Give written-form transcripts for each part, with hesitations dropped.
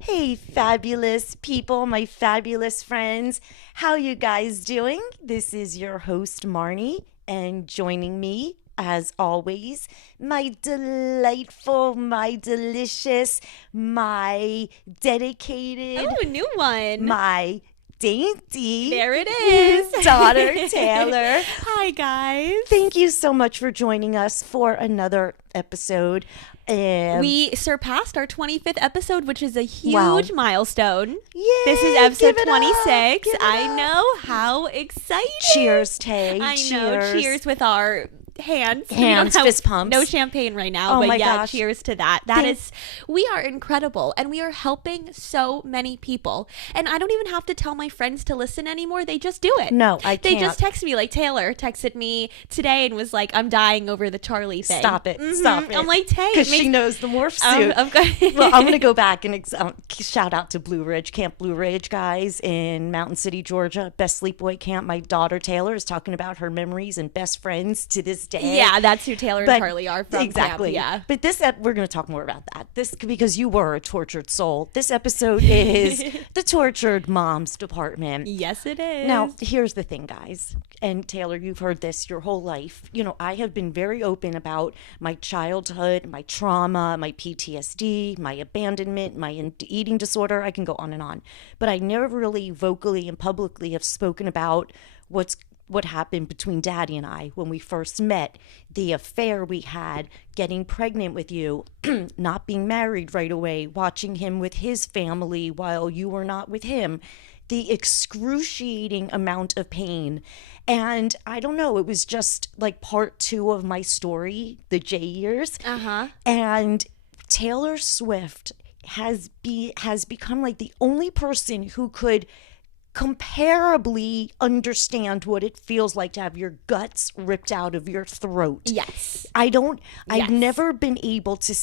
Hey, fabulous people, my fabulous friends. How you guys doing? This is your host, Marni, and joining me, as always, my delightful, my delicious, my dedicated, Oh, a new one. my dainty There it is. daughter, Taylor. Hi, guys. Thank you so much for joining us for another episode. We surpassed our 25th episode, which is a Wow. huge milestone. Yay, This is episode give it up, 26. give it I up. know. How exciting. Cheers, Tay. I Cheers. know. Cheers with our hands. We Hands, don't have- fist pumps. No champagne right now, Oh but my yeah, gosh. cheers to that. We are incredible, and we are helping so many people. And I don't even have to tell my friends to listen anymore. They just do it. No, I They can't. just text me, like Taylor texted me today and was like, I'm dying over the Charlie thing. Stop it. Stop it. I'm like, Tay. Because she knows the morph suit. Of course. Well, I'm going to go back and shout out to Blue Ridge, Camp Blue Ridge, guys, in Mountain City, Georgia. Best sleepaway camp. My daughter, Taylor, is talking about her memories and best friends to this day. Yeah, that's who Taylor and But- Charlie are from exactly. camp. Yeah. But we're going to talk more about that. This because you were a tortured soul. This episode is the tortured moms department. Yes, it is. Now, here's the thing, guys. And Taylor, you've heard this your whole life. You know, I have been very open about my childhood, my trauma, my PTSD, my abandonment, my eating disorder. I can go on and on. But I never really vocally and publicly have spoken about what happened between Daddy and I when we first met, the affair we had, getting pregnant with you, not being married right away, watching him with his family while you were not with him, the excruciating amount of pain. And I don't know, it was just like part 2 of my story, the J years. Uh-huh. And Taylor Swift has become like the only person who could comparably understand what it feels like to have your guts ripped out of your throat. Yes. I've Yes. never been able to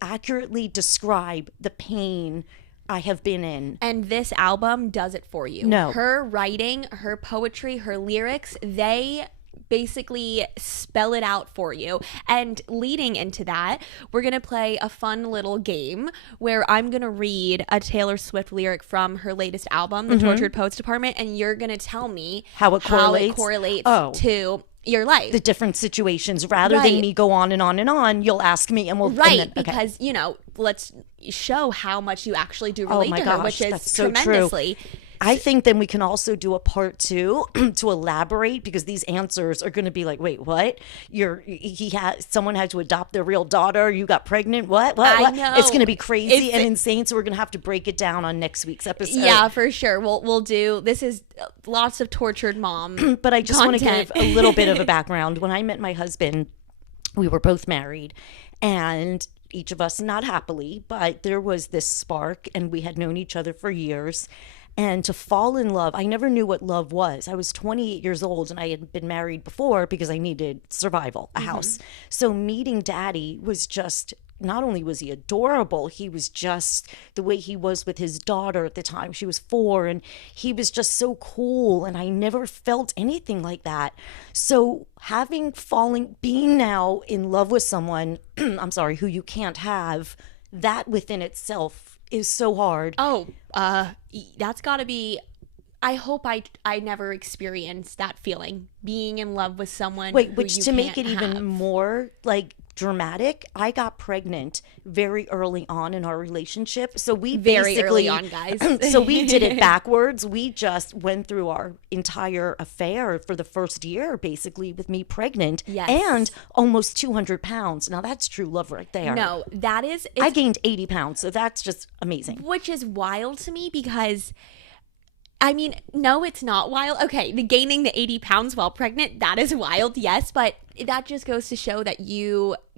accurately describe the pain I have been in. And this album does it for you. No. Her writing, her poetry, her lyrics, they basically spell it out for you. And leading into that, we're going to play a fun little game where I'm going to read a Taylor Swift lyric from her latest album, The Tortured Poets Department, and you're going to tell me How it correlates? Oh. to your life. The different situations, rather than Right. me go on and on and on, you'll ask me and we'll Right, and then, okay. because, let's show how much you actually do Oh relate my to her, gosh, which is that's so true. tremendously. I think then we can also do a part 2 to elaborate, because these answers are going to be like, wait, what? Someone had to adopt their real daughter. You got pregnant. What? I know. It's going to be crazy It's- and insane. So we're going to have to break it down on next week's episode. Yeah, for sure. We'll do. This is lots of tortured mom. But I just want to content. give a little bit of a background. When I met my husband, we were both married, and each of us not happily, but there was this spark, and we had known each other for years. And to fall in love, I never knew what love was. I was 28 years old and I had been married before because I needed survival, a house. So meeting Daddy was just, not only was he adorable, he was just the way he was with his daughter at the time. She was 4, and he was just so cool. And I never felt anything like that. So being now in love with someone, I'm sorry, who you can't have, that within itself is so hard. Oh, that's got to be. I hope I never experienced that feeling, being in love with someone. Wait, who which you to make it can't even have. more like dramatic, I got pregnant very early on in our relationship. So we Very basically, early on, guys. So we did it backwards. We just went through our entire affair for the first year, basically, with me pregnant. Yes. And almost 200 pounds. Now that's true love right there. No, that is. I gained 80 pounds. So that's just amazing. Which is wild to me because, I mean, no, it's not wild. Okay, the gaining the 80 pounds while pregnant, that is wild, yes, but that just goes to show that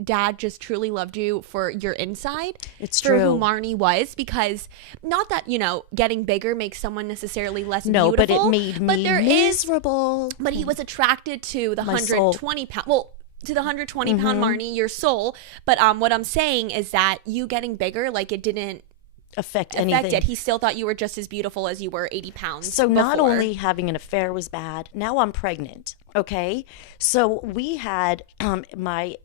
Dad just truly loved you for your inside. It's for true. who Marni was, because not that, getting bigger makes someone necessarily less No, but beautiful. it made me there miserable. But he was attracted to the My soul. 120 pound. Well, to the 120 pound Marni, your soul. But what I'm saying is that you getting bigger, like it didn't affect affect anything. it. He still thought you were just as beautiful as you were 80 pounds. So not before. only having an affair was bad, now I'm pregnant. Okay. So we had my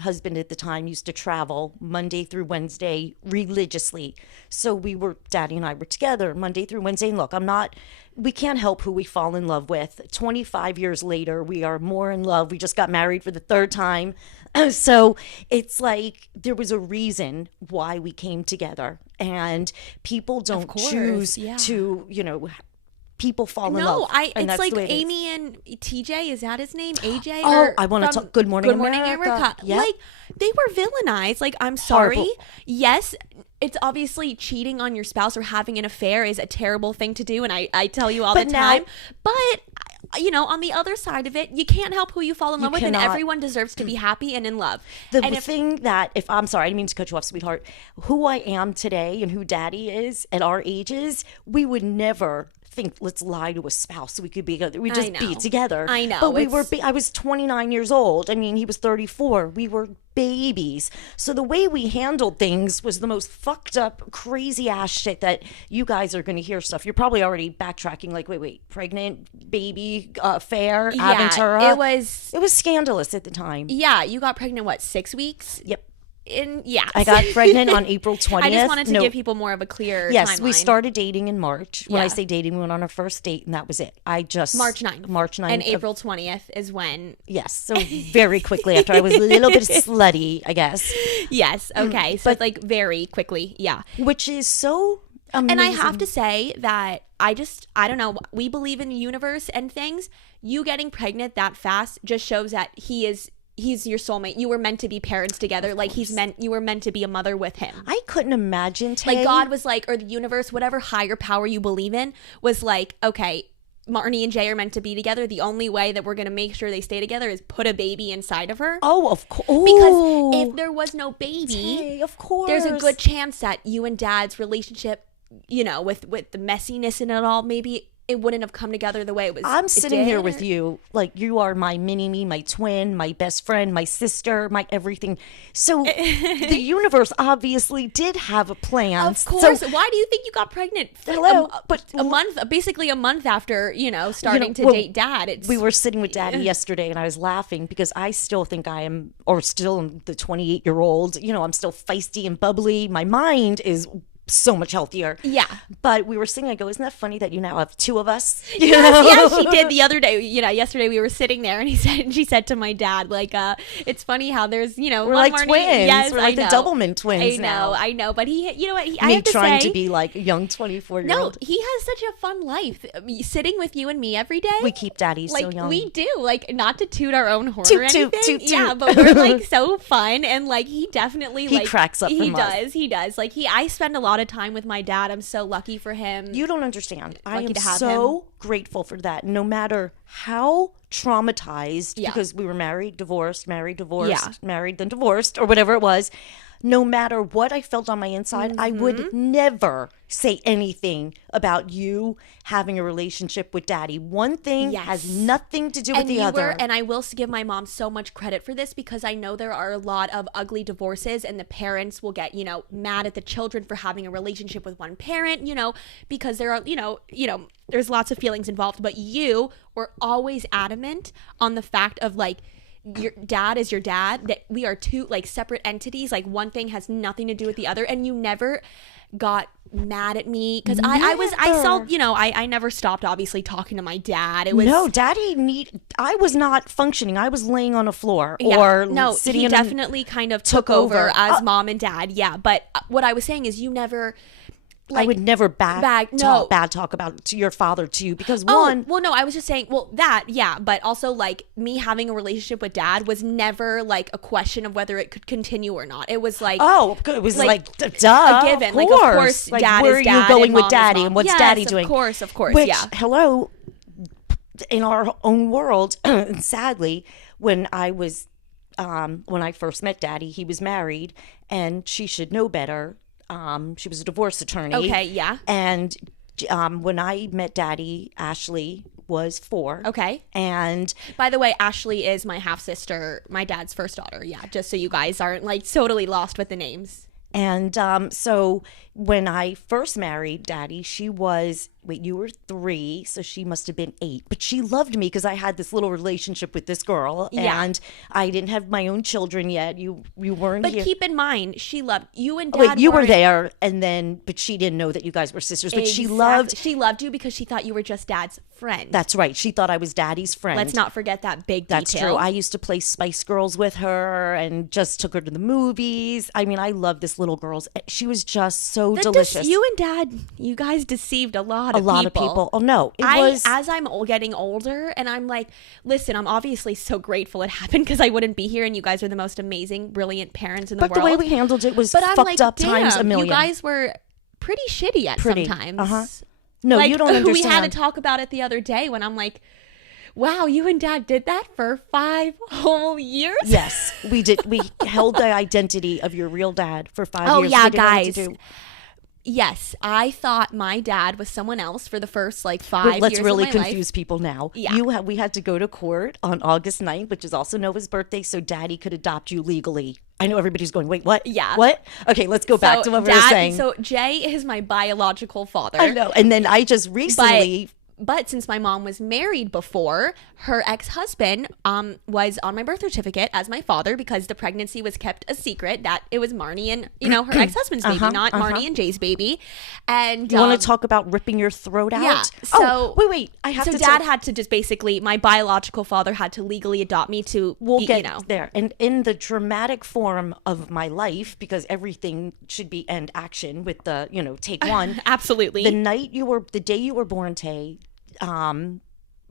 husband at the time used to travel Monday through Wednesday religiously. So Daddy and I were together Monday through Wednesday. And look, we can't help who we fall in love with. 25 years later, we are more in love. We just got married for the third time. So it's like there was a reason why we came together. And people don't choose to, people fall in love. It's like Amy and TJ. Is that his name? AJ? Oh, I want to talk. Good Morning America. Yep. Like, they were villainized. Like, I'm sorry. Horrible. Yes, it's obviously cheating on your spouse or having an affair is a terrible thing to do, and I tell you all the time. But on the other side of it, you can't help who you fall in love with, and everyone deserves to be happy and in love. I'm sorry, I didn't mean to cut you off, sweetheart. Who I am today and who Daddy is at our ages, we would never think, let's lie to a spouse so we could be together. We just be together. I know. But I was 29 years old. I mean, he was 34. We were babies. So the way we handled things was the most fucked up, crazy ass shit that you guys are going to hear stuff. You're probably already backtracking like, wait, pregnant, baby, affair, Aventura. It was scandalous at the time. Yeah, you got pregnant, what, 6 weeks? Yep. I got pregnant on April 20th. I just wanted to give people more of a clear timeline. We started dating in March. When I say dating, we went on our first date, and that was it. March 9th. And April 20th is when... Yes, so very quickly after. I was a little bit slutty, I guess. Yes, okay. So it's like very quickly, yeah. Which is so amazing. And I have to say that I don't know, we believe in the universe and things. You getting pregnant that fast just shows that he's your soulmate. You were meant to be parents together. Like you were meant to be a mother with him. I couldn't imagine, Tay. Like God was like, or the universe, whatever higher power you believe in, was like, okay, Marni and Jay are meant to be together. The only way that we're going to make sure they stay together is put a baby inside of her. Oh, of course. Because if there was no baby, Tay, of course, there's a good chance that you and Dad's relationship, with the messiness in it all, maybe it wouldn't have come together the way it was. I'm sitting here with you, like you are my mini-me, my twin, my best friend, my sister, my everything. So the universe obviously did have a plan. Of course. So, why do you think you got pregnant? But basically a month after, starting to date Dad. We were sitting with Daddy yesterday, and I was laughing because I still think I am, or still am the 28-year-old. I'm still feisty and bubbly. My mind is so much healthier. Yeah. But we were singing, I go, isn't that funny that you now have two of us? Yes, she did the other day. Yesterday we were sitting there and she said to my dad, like, it's funny how there's, we're like twins. Yes, we're like the Doublemint twins now. I know. But he, I have to trying to be like a young 24-year-old. No, he has such a fun life. Sitting with you and me every day. We keep Daddy so young. We do. Like, not to toot our own horn or anything. Toot. Yeah, but we're like so fun. And like, he definitely he cracks up from us. He does. Like, I spend a lot of time with my dad. I'm so lucky for him. You don't understand. I am so grateful for that. No matter how traumatized, because we were married, divorced, married, then divorced, or whatever it was. No matter what I felt on my inside, I would never say anything about you having a relationship with Daddy. One thing has nothing to do with the other. And I will give my mom so much credit for this, because I know there are a lot of ugly divorces and the parents will get, mad at the children for having a relationship with one parent, because there are, there's lots of feelings involved. But you were always adamant on the fact of like, your dad is your dad, that we are two like separate entities, like one thing has nothing to do with the other. And you never got mad at me because I never stopped obviously talking to my dad. It was I was not functioning. I was laying on a floor sitting. He definitely kind of took over as mom and dad. Yeah, but what I was saying is you never. I would never bad talk about your father to you because I was just saying, but also like me having a relationship with Dad was never like a question of whether it could continue or not. It was like, it was like duh, a given. Of course, like, Dad where is Dad, are you going and with Mom Daddy is Mom. and what's Daddy doing? Of course, Which, hello, in our own world, sadly, when I first met Daddy, he was married, and she should know better. She was a divorce attorney. Okay, yeah. And when I met Daddy, Ashley was 4. Okay. And by the way, Ashley is my half sister, my dad's first daughter. Yeah, just so you guys aren't like totally lost with the names. And so when I first married Daddy, she was wait, you were 3, so she must have been 8. But she loved me because I had this little relationship with this girl, and I didn't have my own children yet. You weren't But here. keep in mind, she loved you and Dad. Wait, you were weren't- there, and then, but she didn't know that you guys were sisters. But she loved you because she thought you were just Dad's friend. That's right. She thought I was Daddy's friend. Let's not forget that big detail. That's true. I used to play Spice Girls with her and just took her to the movies. I mean, I love this little girl. She was just so delicious. You and Dad, you guys deceived a lot of people. Oh, no. As I'm getting older, and I'm like, listen, I'm obviously so grateful it happened because I wouldn't be here, and you guys are the most amazing, brilliant parents in the world. But the way we handled it was fucked like, up damn, times a million. You guys were pretty shitty at sometimes. No, like, you don't understand. We had to talk about it the other day when I'm like, wow, you and Dad did that for 5 whole years? Yes, we did. We held the identity of your real dad for 5 years. Oh, yeah, We didn't know what guys. to do. Yes, I thought my dad was someone else for the first like 5 years. Let's really of my confuse life. people now. Yeah. We had to go to court on August 9th, which is also Nova's birthday, so Daddy could adopt you legally. I know everybody's going, wait, what? Yeah. What? Okay, let's go back to what we were saying. So Jay is my biological father. I know. And then I just recently... But since my mom was married before, her ex-husband was on my birth certificate as my father because the pregnancy was kept a secret. That it was Marni and, her ex-husband's baby, not Marni and Jay's baby. And you want to talk about ripping your throat out? Yeah. So wait. I have to. So Dad had to just basically, my biological father had to legally adopt me to. We'll get there. And in the dramatic form of my life, because everything should be end action with the take one. Absolutely. The day you were born, Tay.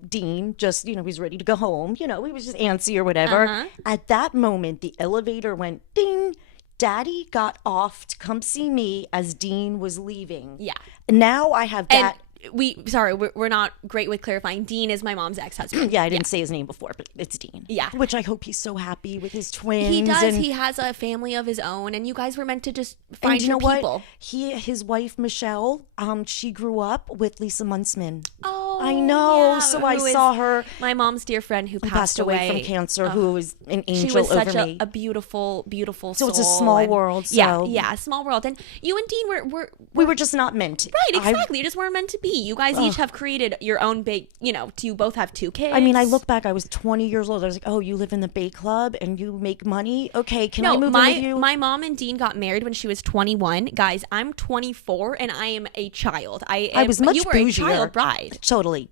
Dean just, he's ready to go home. He was just antsy or whatever. At that moment, the elevator went ding. Daddy got off to come see me as Dean was leaving. Yeah. Now I have that. We're not great with clarifying. Dean is my mom's ex-husband. Yeah, I didn't say his name before, but it's Dean. Yeah. Which I hope he's so happy with his twins. He does. He has a family of his own, and you guys were meant to just find your people. His wife, Michelle, she grew up with Lisa Muntzman. Oh, I know. yeah, So I saw her. My mom's dear friend who passed away from cancer, who was an angel she was over such me. a beautiful, beautiful soul. So it's a small world. Yeah, small world. And you and Dean we were just not meant to. Right, exactly. You just weren't meant to be. You guys each have created your own big, you both have 2 kids. I mean, I look back, I was 20 years old. I was like, oh, you live in the Bay Club and you make money? Okay, can I move in with you? My mom and Dean got married when she was 21. Guys, I'm 24 and I am a child. I was much bougier. You were a child bride. Totally.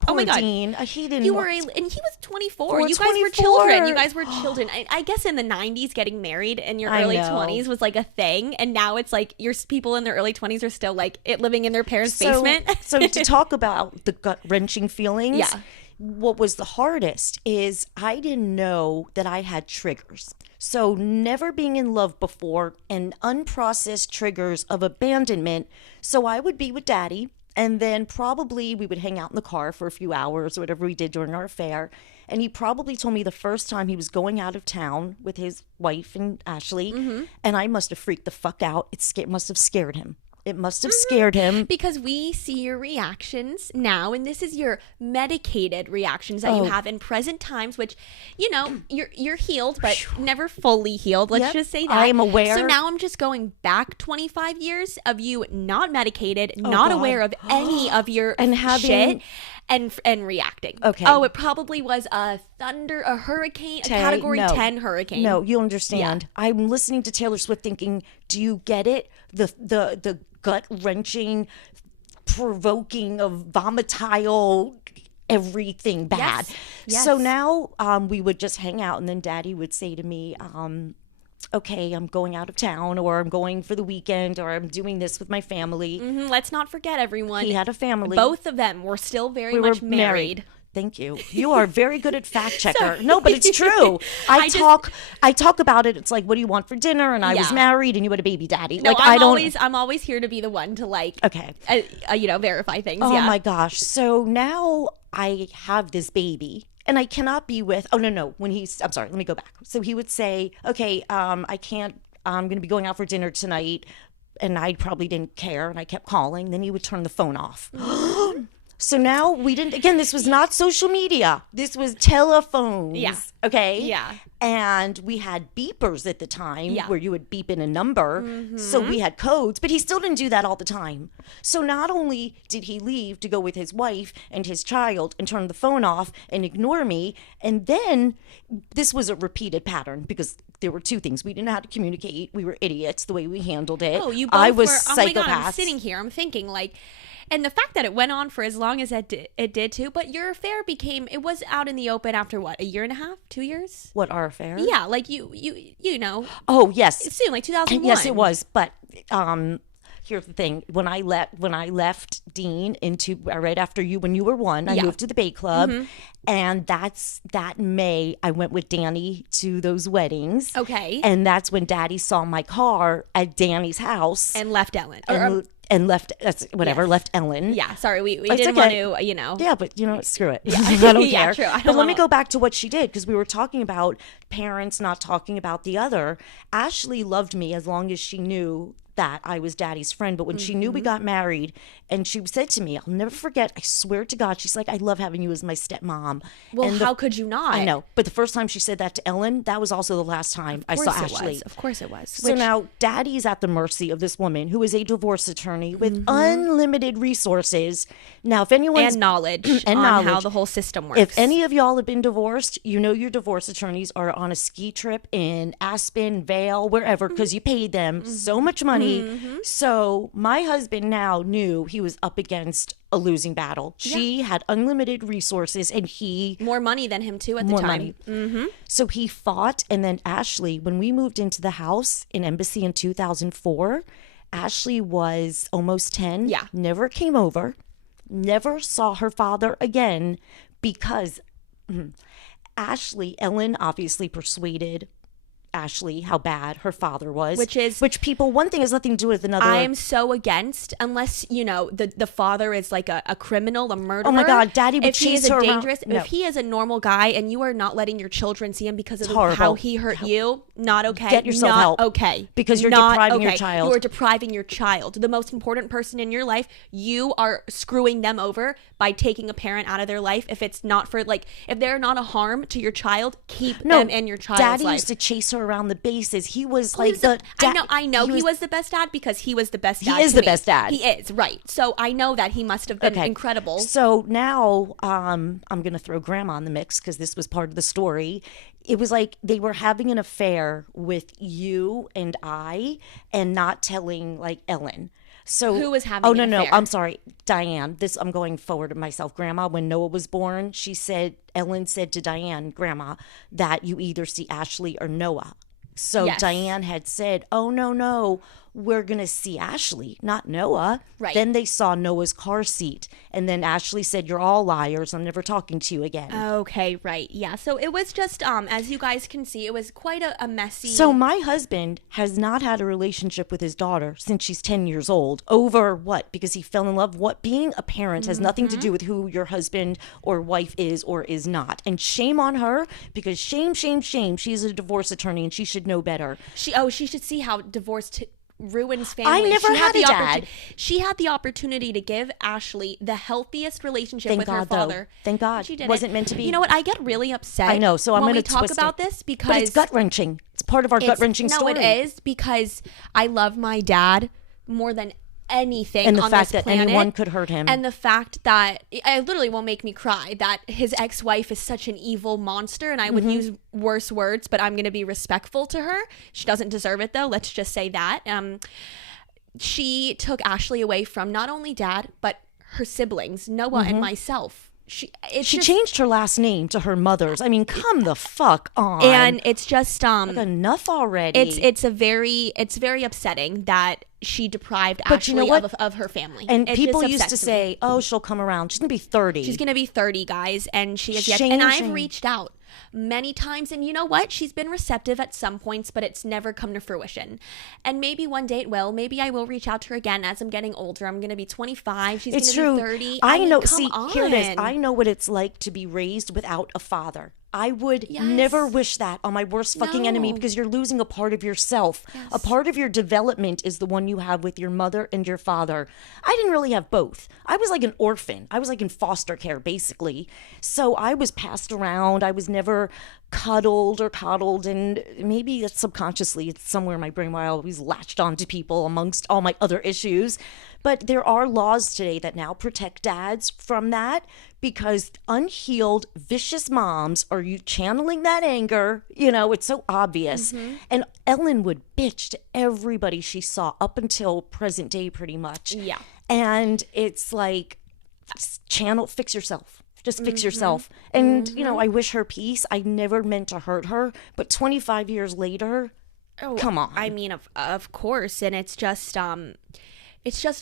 Poor Oh my God. Dean. He didn't. And he was 24. You guys 24. were children. You guys were children. I guess in the 90s, getting married in your early 20s was like a thing. And now it's like people in their early 20s are still like living in their parents' basement. So to talk about the gut-wrenching feelings, what was the hardest is I didn't know that I had triggers. So never being in love before and unprocessed triggers of abandonment. So I would be with Daddy. And then probably we would hang out in the car for a few hours or whatever we did during our affair. And he probably told me the first time he was going out of town with his wife and Ashley. And I must have freaked the fuck out. It must have scared him. It must have scared him. Because we see your reactions now, and this is your medicated reactions that you have in present times, which, you're healed, but never fully healed. Let's just say that. I am aware. So now I'm just going back 25 years of you not medicated, not aware of any of your shit. And reacting. Okay. Oh, it probably was a hurricane, a category 10 hurricane. No, you'll understand. Yeah. I'm listening to Taylor Swift thinking, do you get it? The gut-wrenching, provoking of vomitile, everything bad. Yes. So now we would just hang out, and then Daddy would say to me, okay, I'm going out of town, or I'm going for the weekend, or I'm doing this with my family. Let's not forget, everyone. He had a family. Both of them were still very much married. Thank you. You are very good at fact checker. No, but it's true. I talk about it. It's like, what do you want for dinner? And I was married, and you had a baby daddy. No, like I'm always here to be the one to verify things. Oh my gosh. So now I have this baby. And I cannot be with, I'm sorry, let me go back. So he would say, okay, I can't, I'm going to be going out for dinner tonight. And I probably didn't care. And I kept calling. Then he would turn the phone off. So now we didn't, again, this was not social media. This was telephones. Yeah. Okay. Yeah. And we had beepers at the time Yeah. where you would beep in a number. So we had codes, but he still didn't do that all the time. So not only did he leave to go with his wife and his child and turn the phone off and ignore me, and then this was a repeated pattern because there were two things. We didn't know how to communicate. We were idiots the way we handled it. Oh, you both I was were, oh psychopaths. my God, I'm sitting here, I'm thinking like, and the fact that it went on for as long as it did too, but your affair it was out in the open after what, a year and a half, 2 years? What, our affair? Yeah, like you know, Oh, yes. soon, like 2001. Yes, it was. But here's the thing: when I left Dean into right after you, when you were one, I moved to the Bay Club, and that May I went with Danny to those weddings. Okay. And that's when Daddy saw my car at Danny's house And left Ellen. and left left Ellen. Yeah, sorry, we It's didn't okay. want to, Yeah, but screw it. Yeah. I don't Yeah, care. true. I But don't let me wanna- go back to what she did because we were talking about parents not talking about the other. Ashley loved me as long as she knew that I was Daddy's friend. But when she knew we got married and she said to me, I'll never forget, I swear to God, she's like, I love having you as my stepmom. Well, And how could you not? I know. But the first time she said that to Ellen, that was also the last time I saw Ashley. Of course it was. So now Daddy's at the mercy of this woman who is a divorce attorney with unlimited resources. Now, if anyone's and knowledge and on knowledge. how the whole system works. If any of y'all have been divorced, you know your divorce attorneys are on a ski trip in Aspen, Vail, wherever, because you paid them so much money. So my husband now knew he was up against a losing battle. She had unlimited resources and he more money than him too at the more time. money. So he fought. And then Ashley, when we moved into the house in Embassy in 2004, Ashley was almost 10. Yeah. Never came over, never saw her father again because Ellen obviously persuaded Ashley how bad her father was. Which people, one thing has nothing to do with another. I'm so against, unless, the father is like a criminal, a murderer. Oh my God, Daddy would if he chase is her a around. dangerous, No. if he is a normal guy and you are not letting your children see him because of horrible. how he hurt you, not okay. Get yourself not help. okay. Because you're Not depriving your okay. child. You are depriving your child. The most important person in your life, you are screwing them over by taking a parent out of their life. If it's not for, if they're not a harm to your child, keep them in your child's Daddy life. used to chase her around the bases. He was Well, like the I know he was the best dad because he was the best dad. He is to the me. best dad. He is, right. So I know that he must have been incredible. So now I'm going to throw Grandma in the mix because this was part of the story. It was like they were having an affair with you and I and not telling Ellen. So Who was having Oh, an no, affair? I'm sorry. Diane. I'm going forward to myself. Grandma, when Noah was born, Ellen said to Diane, Grandma, that you either see Ashley or Noah. So Yes. Diane had said, oh, no, we're going to see Ashley, not Noah. Right. Then they saw Noah's car seat. And then Ashley said, you're all liars. I'm never talking to you again. Okay, right. Yeah. So it was just, as you guys can see, it was quite a messy. So my husband has not had a relationship with his daughter since she's 10 years old. Over what? Because he fell in love. What? Being a parent has nothing to do with who your husband or wife is or is not. And shame on her, because shame. She's a divorce attorney and she should know better. She should see how divorce ruins family. I never had a dad. She had the opportunity to give Ashley the healthiest relationship Thank with her God, though. father. Thank God. She It didn't. wasn't meant to be. You know what? I get really upset. I know, so I'm when going we to talk twist about it. this because But it's gut-wrenching. It's part of our gut-wrenching story. No, it is, because I love my dad more than anything And the on fact this that planet. anyone could hurt him. And the fact that it literally will make me cry that his ex-wife is such an evil monster, and I would use worse words, but I'm going to be respectful to her. She doesn't deserve it, though. Let's just say that. She took Ashley away from not only dad, but her siblings, Noah and myself. She changed her last name to her mother's. I mean, come the fuck on. And it's just enough already. it's very upsetting that she deprived But Ashley you know what? of her family. And It people just used to upsets me. say, "Oh, she'll come around. She's gonna be 30." She's going to be 30, guys, and she is yet. Shame, And I've shame. reached out many times, and you know what? She's been receptive at some points, but it's never come to fruition. And maybe one day it will. Maybe I will reach out to her again as I'm getting older. I'm going to be 25. She's It's going to true. be 30. I mean, know. come See, on. here it is. I know what it's like to be raised without a father. I would never wish that on my worst fucking enemy, because you're losing a part of yourself. Yes. A part of your development is the one you have with your mother and your father. I didn't really have both. I was like an orphan. I was like in foster care, basically. So I was passed around. I was never cuddled or coddled, and maybe it's subconsciously, it's somewhere in my brain where I always latched onto people amongst all my other issues. But there are laws today that now protect dads from that, because unhealed, vicious moms are you channeling that anger. You know, it's so obvious. And Ellen would bitch to everybody she saw up until present day, pretty much. Yeah. And it's like, fix yourself. Just fix yourself. And, you know, I wish her peace. I never meant to hurt her. But 25 years later, come on. I mean, of course. And it's just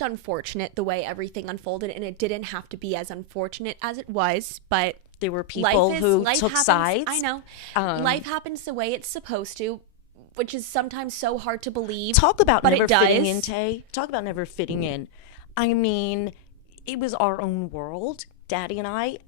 unfortunate the way everything unfolded. And it didn't have to be as unfortunate as it was. But there were people who took sides. I know. Life happens the way it's supposed to, which is sometimes so hard to believe. Talk about but never it does. fitting in, Tay. Talk about never fitting in. I mean, it was our own world, Daddy and I.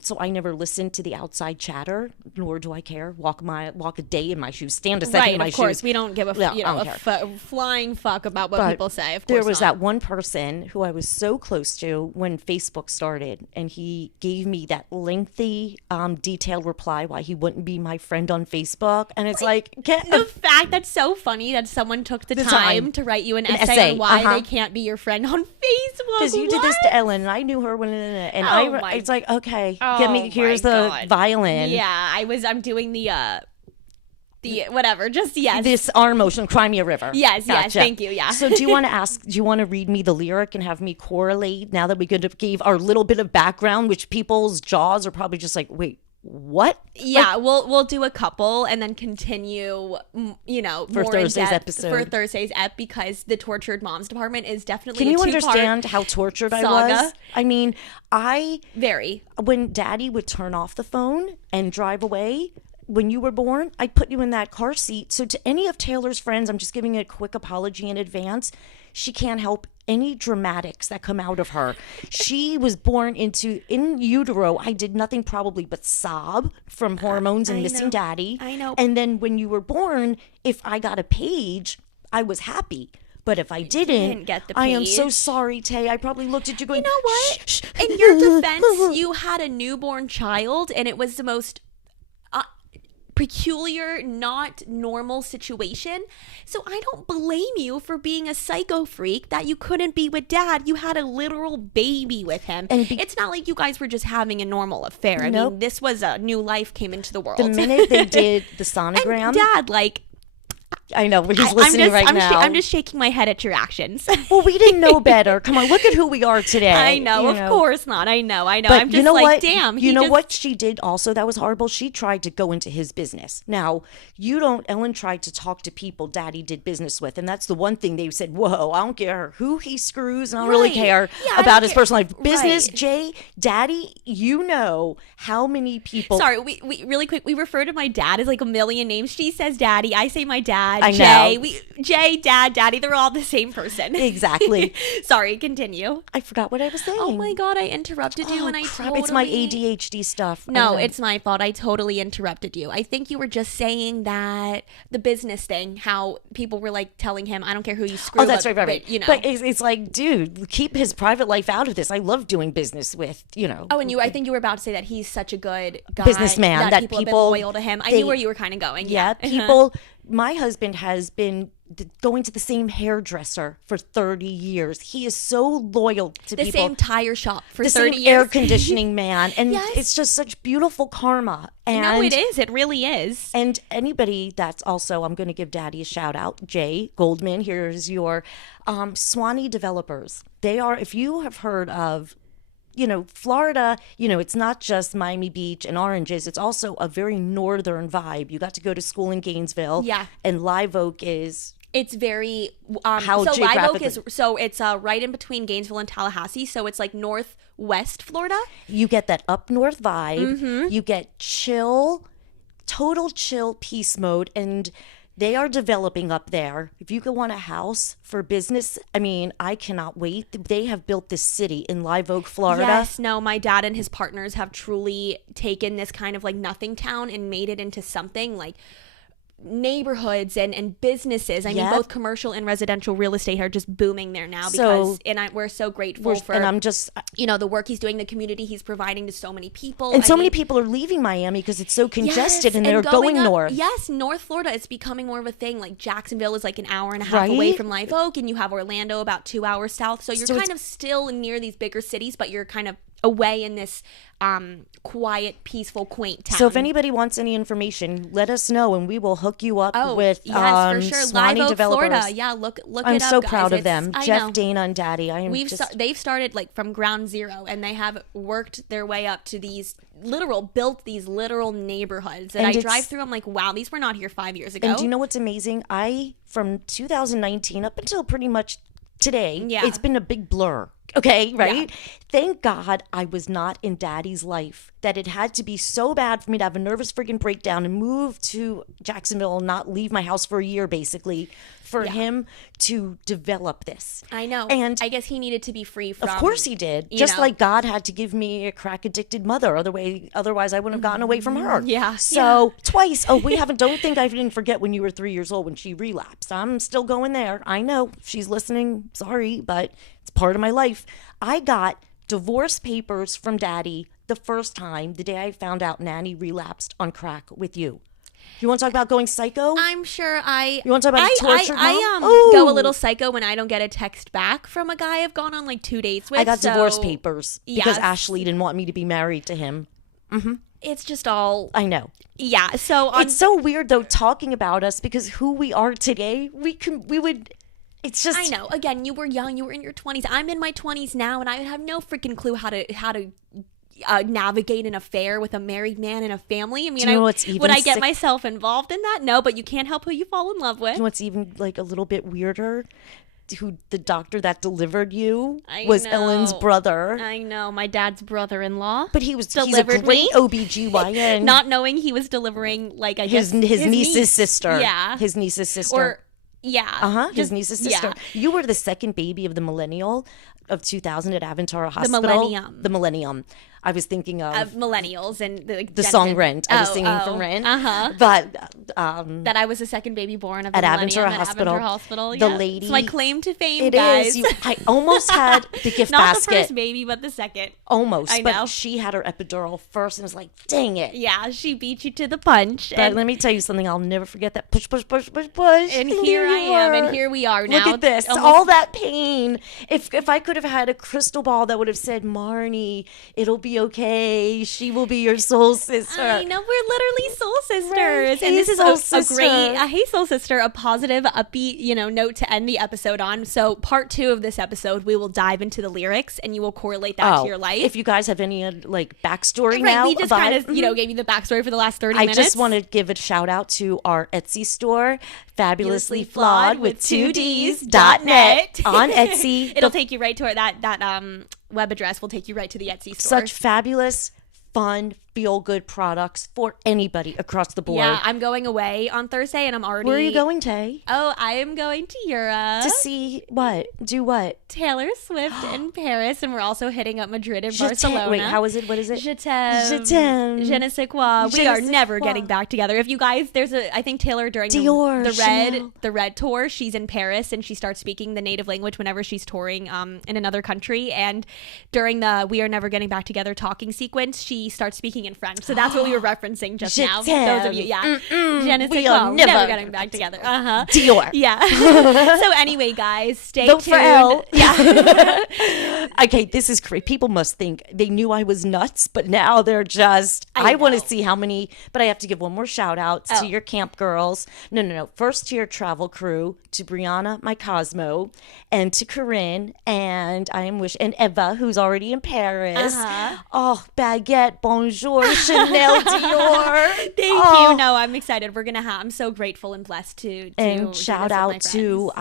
So I never listened to the outside chatter, nor do I care. Walk a day in my shoes, stand a second in my shoes. Right, of course. We don't give a flying fuck about what people say. Of course there was not. that one person who I was so close to when Facebook started, and he gave me that lengthy, detailed reply why he wouldn't be my friend on Facebook. And it's the fact that's so funny that someone took the time to write you an essay on why they can't be your friend on Facebook. Because you did this to Ellen, and I knew her when, and it's like, okay, give me, here's the violin. Yeah, I'm doing the whatever, just yes. This arm motion, Cry Me a River. Yes, thank you, yeah. So do you want to read me the lyric and have me correlate, now that we could have gave our little bit of background, which people's jaws are probably just like, wait, what? Yeah, we'll do a couple and then continue, for more Thursday's episode. episode. For Thursday's ep, because the Tortured Moms Department is definitely Can you a two-part understand how tortured saga. I was? I mean, Very. When Daddy would turn off the phone and drive away, when you were born, I'd put you in that car seat. So to any of Taylor's friends, I'm just giving a quick apology in advance. She can't help any dramatics that come out of her. She was born in utero. I did nothing probably but sob from hormones and missing Daddy. I know. And then when you were born, if I got a page, I was happy. But if I didn't get the I am page. so sorry, Tay. I probably looked at you going, You know what? Shh, shh. In your defense, you had a newborn child, and it was the most peculiar, not normal situation. So I don't blame you for being a psycho freak that you couldn't be with Dad. You had a literal baby with him. And it's not like you guys were just having a normal affair. I mean, this was a new life came into the world. The minute they did the sonogram. And Dad, I know, he's listening now. I'm just shaking my head at your actions. Well, we didn't know better. Come on, look at who we are today. I know, of course not. I know. But I'm just what? Damn. You know what she did also that was horrible? She tried to go into his business. Now, Ellen tried to talk to people Daddy did business with. And that's the one thing they said, whoa, I don't care who he screws. And I don't really care about his personal life. Business, Jay, Daddy, you know how many people. Sorry, we really quick, we refer to my dad as like a million names. She says Daddy. I say my dad. I Jay. know. Jay, Dad, Daddy, they're all the same person. Exactly. Sorry, continue. I forgot what I was saying. Oh my God, I interrupted you and I totally... It's my ADHD stuff. No, it's my fault. I totally interrupted you. I think you were just saying that the business thing, how people were like telling him, I don't care who you screw. Oh, that's right. But, you know. But it's like, dude, keep his private life out of this. I love doing business with, Oh, and I think you were about to say that he's such a good guy. Businessman. That people have been loyal to him. I knew where you were kind of going. Yeah, people... My husband has been going to the same hairdresser for 30 years. He is so loyal to people. The same tire shop for 30 same years. Air conditioning man. And it's just such beautiful karma. And, no, it is. It really is. And anybody that's also, I'm going to give Daddy a shout out. Jay Goldman, here's your Swanee developers. They are, if you have heard of, Florida, it's not just Miami Beach and oranges. It's also a very northern vibe. You got to go to school in Gainesville. Yeah. And Live Oak is... It's very... how so Live Oak is... So it's right in between Gainesville and Tallahassee. So it's like northwest Florida. You get that up north vibe. Mm-hmm. You get chill, total chill peace mode. And They are developing up there. If you go want a house for business, I mean, I cannot wait. They have built this city in Live Oak, Florida. Yes, no, my dad and his partners have truly taken this kind of like nothing town and made it into something like neighborhoods and businesses. I mean, both commercial and residential real estate are just booming there now because we're so grateful for, and I'm just, the work he's doing, the community he's providing to so many people. And many people are leaving Miami because it's so congested, and they're going north. Yes, North Florida, it's becoming more of a thing. Like Jacksonville is like an hour and a half away from Live Oak, and you have Orlando about 2 hours south. So you're kind of still near these bigger cities, but you're kind of away in this quiet, peaceful, quaint town. So if anybody wants any information, let us know, and we will hook you up with for sure. Swanee Live Oak, developers. Florida. Yeah, look it up. I'm so guys. proud of them. I Jeff, know. Dana, and Daddy. They've started like from ground zero, and they have worked their way up to built these literal neighborhoods that I drive through. I'm like, wow, these were not here 5 years ago. And do you know what's amazing? From 2019 up until pretty much today, it's been a big blur. Okay, right? Yeah. Thank God I was not in Daddy's life, that it had to be so bad for me to have a nervous freaking breakdown and move to Jacksonville and not leave my house for a year, basically, for him to develop this. I know. And I guess he needed to be free from... Of course he did. Just like God had to give me a crack-addicted mother. Otherwise, I wouldn't have gotten away from her. Yeah. So, twice. Oh, don't think I didn't forget when you were 3 years old when she relapsed. I'm still going there. I know. If she's listening, sorry, but it's part of my life. I got divorce papers from Daddy the first time, the day I found out Nanny relapsed on crack with you. You want to talk about going psycho? I'm sure You want to talk about torture? I go a little psycho when I don't get a text back from a guy I've gone on like 2 dates with. I got divorce papers because Ashley didn't want me to be married to him. Mm-hmm. It's just all... I know. Yeah, so... It's so weird, though, talking about us, because who we are today, we would... It's just... I know. Again, you were young. You were in your 20s. I'm in my 20s now, and I have no freaking clue how to navigate an affair with a married man and a family. I mean, would I get myself involved in that? No, but you can't help who you fall in love with. You know what's even like a little bit weirder? The doctor that delivered you was Ellen's brother. I know, my dad's brother-in-law. But he's a great OBGYN. Not knowing he was delivering, like, I guess, his niece's sister. Yeah. His niece's sister. His niece's sister. Yeah. You were the second baby of the millennial of 2000 at Aventara Hospital. The Millennium. I was thinking of millennials and the song Rent. I was singing from Rent. But that I was the second baby born of the at Aventara Hospital. The lady. It's my claim to fame, it guys. Is. I almost had the gift Not basket. Not the first baby, but the second. Almost. I know. But she had her epidural first and was like, dang it. Yeah, she beat you to the punch. But let me tell you something. I'll never forget that push. And here I am, and here we are now. Look at this. All that pain. If I could have had a crystal ball that would have said, Marni, it'll be okay. She will be your soul sister. I know, we're literally soul sisters. Right. And this is a great, hey soul sister, a positive, upbeat, note to end the episode on. So part 2 of this episode, we will dive into the lyrics and you will correlate that to your life. If you guys have any backstory now. We just kind of, gave you the backstory for the last 30 minutes. I just want to give a shout out to our Etsy store, Fabulously Flawed with 2Ds.net on Etsy. It'll take you right to that web address will take you right to the Etsy store. Such fabulous, fun, feel-good products for anybody across the board. Yeah, I'm going away on Thursday, and I'm already... Where are you going, Tay? Oh, I am going to Europe. To see what? Do what? Taylor Swift in Paris, and we're also hitting up Madrid and Barcelona. Wait, how is it? What is it? Je t'aime. Je ne sais quoi. We are never getting back together. If you guys, I think Taylor during the Red tour, she's in Paris, and she starts speaking the native language whenever she's touring in another country. And during the We Are Never Getting Back Together talking sequence, she starts speaking in French. So that's what we were referencing just now. Those of you, yeah. Je ne sais quoi. Never getting back together. Dior. Yeah. So anyway, guys, stay tuned. For Elle. Yeah. Okay, this is great. People must think they knew I was nuts, but now they're just, I want to see how many, but I have to give one more shout out to your camp girls. No. First to your travel crew, to Brianna, my Cosmo, and to Corinne, and and Eva, who's already in Paris. Oh, Baguette, bonjour, Chanel, Dior. Thank you. No, I'm excited. I'm so grateful and blessed to and shout out to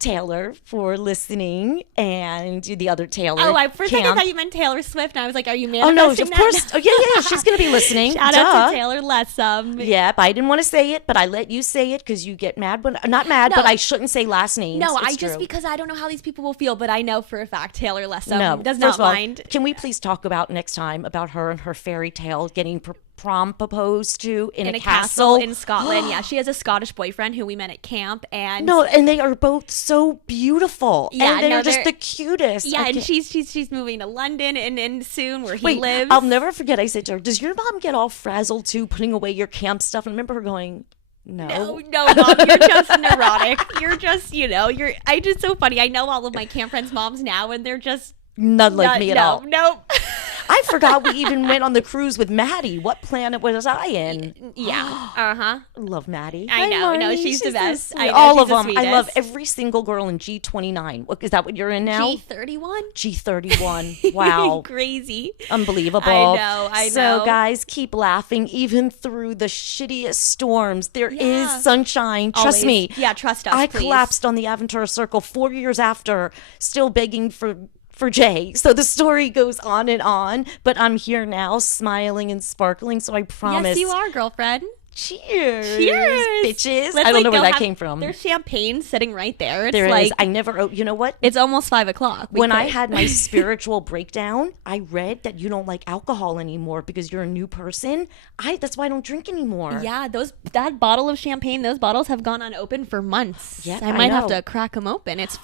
Taylor for listening, and the other Taylor. Oh, for a second I Camp. thought you meant Taylor Swift, and I was like, are you Oh no, manifesting of that? course. Oh yeah, she's gonna be listening. Shout out to Taylor Lessum. Yep, I didn't want to say it, but I let you say it because you get mad when not mad, but I shouldn't say last names. No, It's just true. because I don't know how these people will feel, but I know for a fact Taylor Lessum does First not of all, mind. Can we please talk about next time about her and her fairy tale getting prom proposed to in a castle in Scotland? Yeah, she has a Scottish boyfriend who we met at camp, and No, and they are both so beautiful. Yeah, and they're no, just they're- the cutest. yeah, I and can't- she's moving to London and soon where he Wait, lives. I'll never forget. I said to her, "Does your mom get all frazzled too, putting away your camp stuff?" And I remember her going, "No." No, Mom, you're just neurotic. You're just, I just so funny. I know all of my camp friends' moms now, and they're just Not like me at all. Nope. I forgot we even went on the cruise with Maddie. What planet was I in? Yeah. I love Maddie. I Hi, know. No, Marni. she's the best. sweet. I know, All she's of the them. I love sweetest. every single girl in G29. Is that what you're in now? G31? G31. Wow. Crazy. Unbelievable. I know. So, guys, keep laughing even through the shittiest storms. There is Yeah. sunshine. Trust Always. me. Yeah, trust us, I please. collapsed on the Aventura Circle 4 years after, still begging for Jay. So the story goes on, but I'm here now, smiling and sparkling. So I promise. Yes, you are, girlfriend. Cheers. Cheers. Bitches. Let's, I don't know go where that have- came from. There's champagne sitting right there. It's There is. like, I never, you know what? it's almost 5 o'clock. When I had my spiritual breakdown, I read that you don't like alcohol anymore because you're a new person. That's why I don't drink anymore. Yeah, that bottle of champagne, those bottles have gone unopened for months. Yeah, I I might have know. to crack them open. It's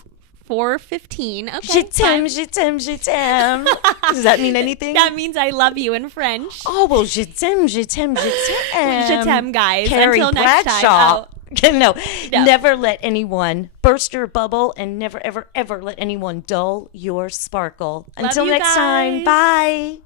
4:15. Okay. Je t'aime, je t'aime, je t'aime. Does that mean anything? That means I love you in French. Oh, well, je t'aime, je t'aime, je t'aime. Je t'aime, guys. Carrie Until next Bradshaw. time. No, No. never let anyone burst your bubble and never, ever, ever let anyone dull your sparkle. Until you next time. guys. Bye.